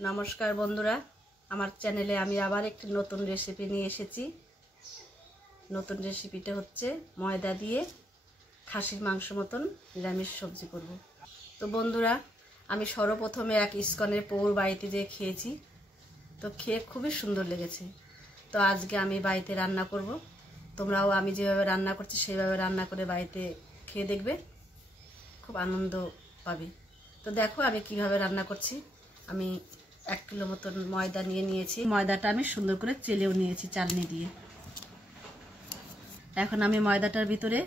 নমস্কার বন্ধুরা, আমার চ্যানেলে আমি আবার একটি নতুন রেসিপি নিয়ে এসেছি। নতুন রেসিপিটা হচ্ছে ময়দা দিয়ে খাসির মাংস মতন নিরামিষ সবজি করব। তো বন্ধুরা, আমি সর্বপ্রথমে এক ইস্কনের পৌর বাড়িতে যেয়ে খেয়েছি, তো খেয়ে খুবই সুন্দর লেগেছে। তো আজকে আমি বাড়িতে রান্না করব। তোমরাও আমি যেভাবে রান্না করছি সেইভাবে রান্না করে বাড়িতে খেয়ে দেখবে, খুব আনন্দ পাবে। তো দেখো আমি কিভাবে রান্না করছি। আমি 1 কিলো মতন ময়দা নিয়েছি। ময়দাটা আমি সুন্দর করে চেলেও নিয়েছি চালনি দিয়ে। এখন আমি ময়দাটার ভিতরে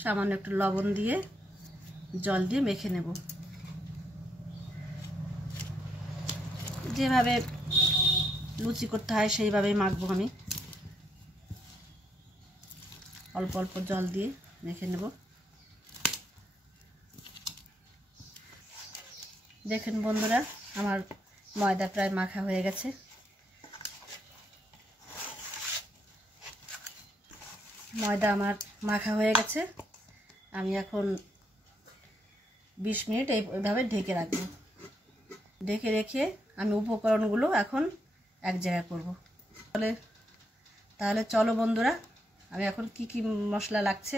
সামান্য একটু লবণ দিয়ে জল দিয়ে মেখে নেব। যেভাবে লুচি করতে হয় সেইভাবেই মাখবো। আমি অল্প অল্প জল দিয়ে মেখে নেব। দেখেন বন্ধুরা, আমার ময়দা প্রায় মাখা হয়ে গেছে। ময়দা আমার মাখা হয়ে গেছে। আমি এখন 20 মিনিট এইভাবে ঢেকে রাখবো। ঢেকে রেখে আমি উপকরণগুলো এখন এক জায়গায় করব। তাহলে চলো বন্ধুরা, আমি এখন কি কি মশলা লাগছে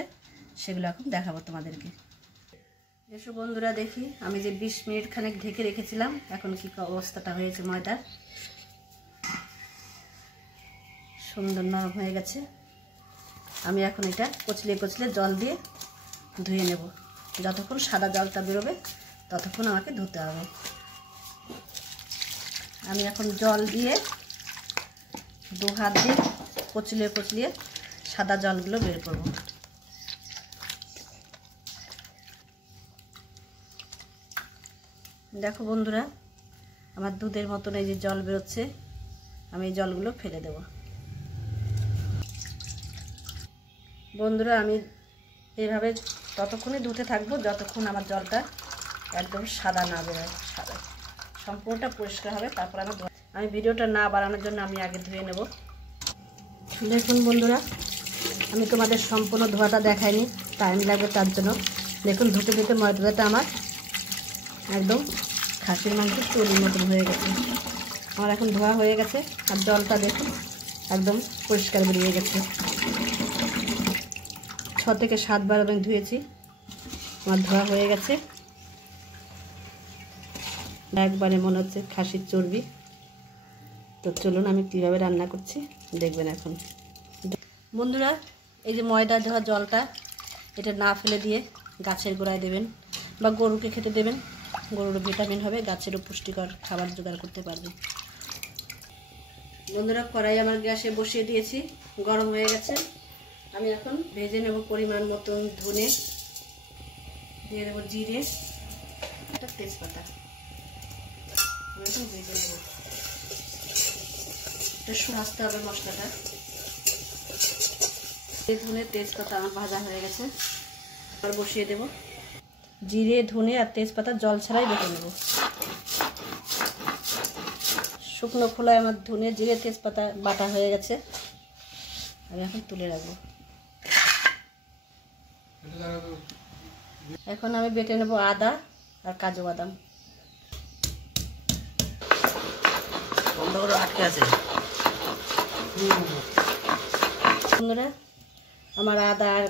সেগুলো এখন দেখাবো তোমাদেরকে। এসো বন্ধুরা, দেখি আমি যে 20 মিনিট খানেক ঢেকে রেখেছিলাম এখন কি অবস্থাটা হয়েছে। ময়দা সুন্দর নরম হয়ে গেছে। আমি এখন এটা কচলে কচলে জল দিয়ে ধুয়ে নেব। যতক্ষণ সাদা জলটা বেরোবে ততক্ষণ আমাকে ধুতে হবে। আমি এখন জল দিয়ে 2 হাত দিয়ে কচলিয়ে সাদা জলগুলো বের করব। দেখো বন্ধুরা, আমার দুধের মতন এই যে জল বেরোচ্ছে, আমি এই জলগুলো ফেলে দেব। বন্ধুরা, আমি এইভাবে ততক্ষণই ধুতে থাকবো যতক্ষণ আমার জলটা একদম সাদা না বেরোয়, সাদা সম্পূর্ণটা পরিষ্কার হবে। তারপর আমি ভিডিওটা না বাড়ানোর জন্য আমি আগে ধুয়ে নেব। দেখুন বন্ধুরা, আমি তোমাদের সম্পূর্ণ ধোয়াটা দেখাইনি, টাইম লাগবে তার জন্য। দেখুন ধুতে ধুতে ময়দাটা আমার একদম খাসির মাংস চুরির মতন হয়ে গেছে। আমার এখন ধোয়া হয়ে গেছে। আর জলটা দেখুন একদম পরিষ্কার বেরিয়ে গেছে। 6 থেকে 7 বার আমি ধুয়েছি। আমার ধোয়া হয়ে গেছে। একবারে মনে হচ্ছে খাসির চর্বি। তো চলুন আমি কীভাবে রান্না করছি দেখবেন এখন। বন্ধুরা, এই যে ময়দা ধোয়া জলটা, এটা না ফেলে দিয়ে গাছের গোড়ায় দেবেন বা গরুকে খেতে দেবেন। গরুর ভিটামিন হবে, গাছেরও পুষ্টিকর খাবার জোগাড় করতে পারবে। বন্ধুরা, কড়াই আমার গ্যাসে বসিয়ে দিয়েছি, গরম হয়ে গেছে। আমি এখন ভেজে নেব পরিমাণ মতন ধনে, দিয়ে দেবো জিরে, একটা তেজপাতা। এখন ভেজে নেব, আসতে হবে মশলাটা। ধনে তেজপাতা আমার ভাজা হয়ে গেছে। আর বসিয়ে দেব জিরে, ধনে আর তেজপাতা জল ছাড়াই বেটে নেব। শুকনো খোলায় আমার ধনে, জিরে, তেজপাতা বাটা হয়ে গেছে। আমি এখন তুলে রাখবো। এখন আমি বেটে নেব আদা আর কাজু বাদাম। বন্ধুরা, আমার আদা আর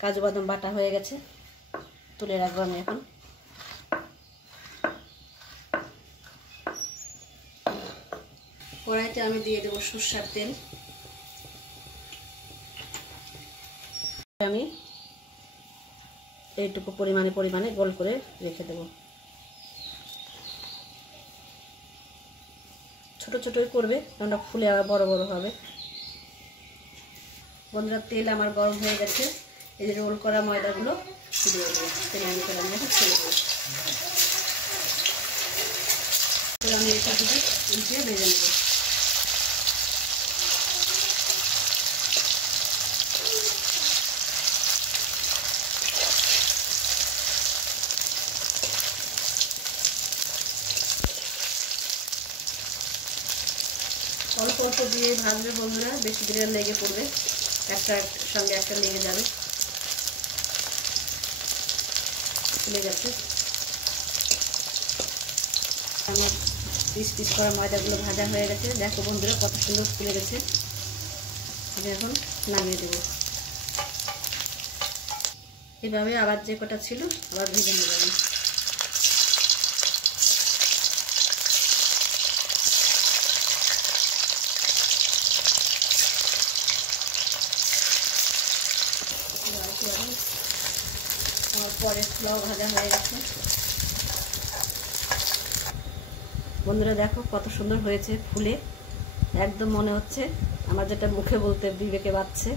কাজু বাদাম বাটা হয়ে গেছে, তুলে রাখবো আমি এখন। কড়াইতে আমি দিয়ে দেবো সরষের তেল। আমি এইটুকু পরিমাণে গোল করে রেখে দেব। ছোট ছোটই করবে, কারণটা ফুলে আবার বড় বড় হবে। বন্ধুরা, তেল আমার গরম হয়ে গেছে। এই যে রোল করা ময়দাগুলো দিয়ে দেবো তেলের ভিতরে। আমি এখন ছেড়ে দেবো। আমি এটা দিয়ে উল্টিয়ে ভেজে নেব। অল্প অল্প দিয়ে ভাজবে বন্ধুরা, বেশি দিলে লেগে পড়বে, একটার সঙ্গে একটা লেগে যাবে। ফুলে গেছে। আমি পিস পিস করা ময়দাগুলো ভাজা হয়ে গেছে। দেখো বন্ধুরা কত সুন্দর ফুলে গেছে। আমি এখন নামিয়ে দেবো। এভাবে আবার যে কটা ছিল আবার ভেজে নেব আমি। আমার পরের পোলাও ভাজা হয়ে গেছে। বন্ধুরা দেখো কত সুন্দর হয়েছে ফুলে, একদম মনে হচ্ছে আমার যেটা মুখে বলতে বিবেকে বাজছে।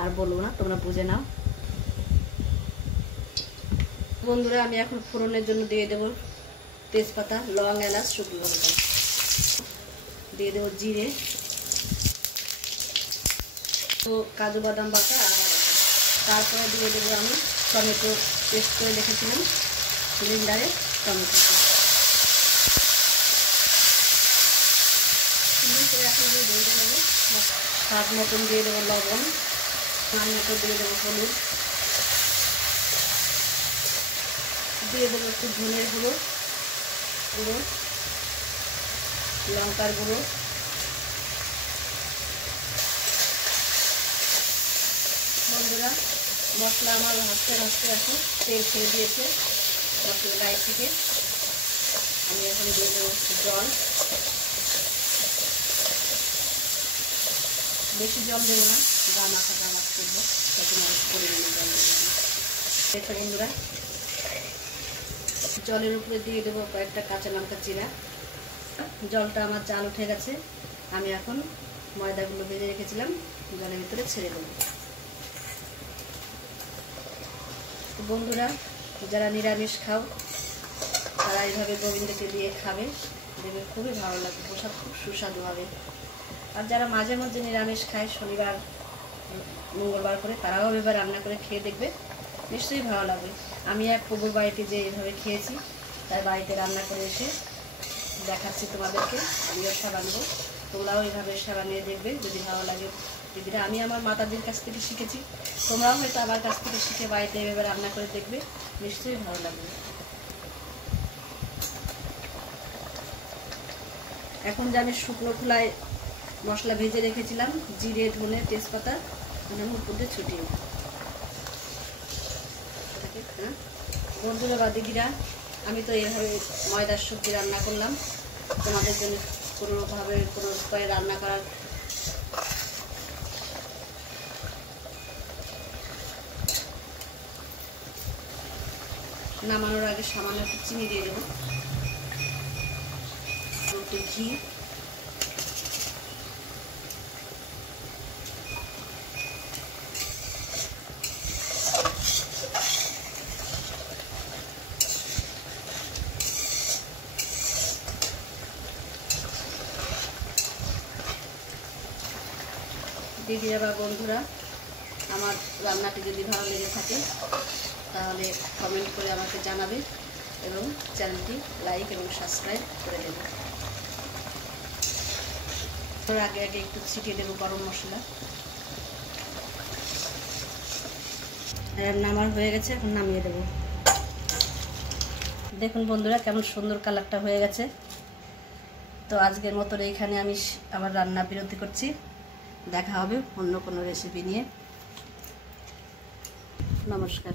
আর বলবো না, তোমরা বুঝে নাও। বন্ধুরা আমি এখন ফোড়নের জন্য দিয়ে দেবো তেজপাতা, লং, এলাচ, শুকনো লঙ্কা, দিয়ে দেবো জিরে, তো কাজু বাদাম বাটা আর আদা বাটা। তারপরে দিয়ে দেবো আমি টমেটো পেস্ট করে রেখেছিলাম সিলিন্ডারে, টমেটো এখন দিয়ে দেবো স্বাদ মতন দিয়ে দেবো লবণ, মতো দিয়ে দেবো হলুদ, দিয়ে দেবো একটু ধনের গুঁড়ো, লঙ্কার গুঁড়ো, বন্ধুরা মশলা আমার ভাজতে ভাজতে এখন তেল ছেড়ে দিয়েছে মশলার গায়ে থেকে। আমি এখন দিয়ে দেবো জল, বেশি জল দেবো না, দানা ফাটা মাছ করবো, তখন আমি পরিমাণে জল দেবো। দেখো বন্ধুরা জলের উপরে দিয়ে দেবো কয়েকটা কাঁচা লঙ্কা চিরা। জলটা আমার জাল উঠে গেছে। আমি এখন ময়দাগুলো ভেজে রেখেছিলাম জলের ভিতরে ছেড়ে দেবো। বন্ধুরা যারা নিরামিষ খাও তারা এইভাবে গোবিন্দকে দিয়ে খাবে, দেখবে খুবই ভালো লাগবে, প্রসাদ খুব সুস্বাদু হবে। আর যারা মাঝে মধ্যে নিরামিষ খায় শনিবার মঙ্গলবার করে, তারাও এবার রান্না করে খেয়ে দেখবে, নিশ্চয়ই ভালো লাগবে। আমি এক পুকুর বাড়িতে যে এইভাবে খেয়েছি, তার বাড়িতে রান্না করে এসে দেখাচ্ছি তোমাদেরকে। আমিও বানাবো, তোমরাও এইভাবে বানিয়ে দেখবে, যদি ভালো লাগে। দিদিরা আমি আমার মাতাদের কাছ থেকে শিখেছি, তোমরাও হয়তো আমার কাছ থেকে শিখে বাড়িতে এভাবে রান্না করে দেখবে, নিশ্চয়ই ভালো লাগবে। এখন যে আমি শুকনো খোলায় মশলা ভেজে রেখেছিলাম, জিরে, ধনে, তেজপাতা, আমি উপর দিয়ে ছুটিয়ে দেব। বন্ধুরা বা দিদিরা আমি তো এইভাবে ময়দার সবজি রান্না করলাম, তোমাদের জন্য কোনোভাবে কোনো উপায়ে রান্না করার নামানোর আগে সামান্য একটু চিনি দিয়ে দেবো, একটু ঘি, দিদিরা বা বন্ধুরা আমার রান্নাটি যদি ভালো লেগে থাকে তাহলে কমেন্ট করে আমাকে জানাবে এবং চ্যানেলটি লাইক এবং সাবস্ক্রাইব করে দেবে। তোর আগে আগে একটু ছিটিয়ে দেবো গরম মশলা। নামার হয়ে গেছে, এখন নামিয়ে দেবো। দেখুন বন্ধুরা কেমন সুন্দর কালারটা হয়ে গেছে। তো আজকের মতো এইখানে আমি আমার রান্না বিরতি করছি। দেখা হবে অন্য কোনো রেসিপি নিয়ে। নমস্কার।